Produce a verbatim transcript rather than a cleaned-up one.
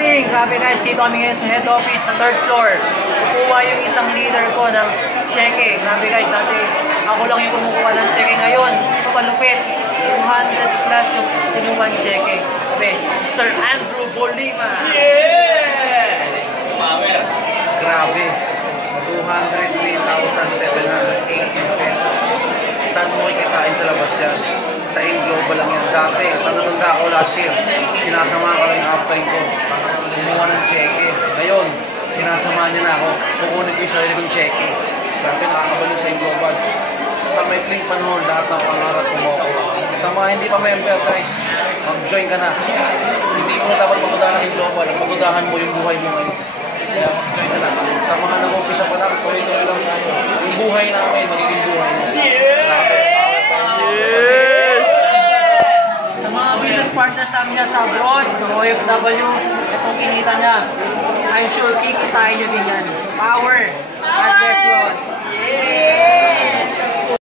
morning! Grabe guys, dito kami ngayon sa head office sa third floor. Kukuha yung isang leader ko ng cheque. Grabe guys, dati ako lang yung kumukuha ng cheque ngayon. Papalupit. two hundred plus yung kinuha ng cheque. Grabe, Sir Andrew Bolima. Yes! Power! Grabe. two hundred three thousand seven hundred eighty pesos. Saan mo kikitain sa labas yan? Sa In-Global lang yan. Dati, tatanda ako last year, sinasama ko lang yung upline ko. Kumuha ng cheque. Ngayon, sinasama niya na ako. Kukunin ko yung sarili kong cheque. Grabe, nakakabalo sa In-Global. Sa maikling panahon, lahat ng pangarap mo ako. Sa mga hindi pa member, guys, mag-join ka na. Hindi mo dapat pagdudahan ng In-Global. Pagdudahan mo yung buhay mo ngayon. Kaya, join ka na. Sa mga nag-umpisa pa lang, tuloy-tuloy lang tayo. Yung buhay namin, magiging buhay mo. Yes! Sa mga business partners namin niya sa abroad, yung O F W, itong kinita niya. I'm sure kikitain nyo din yan. Power! God bless you all.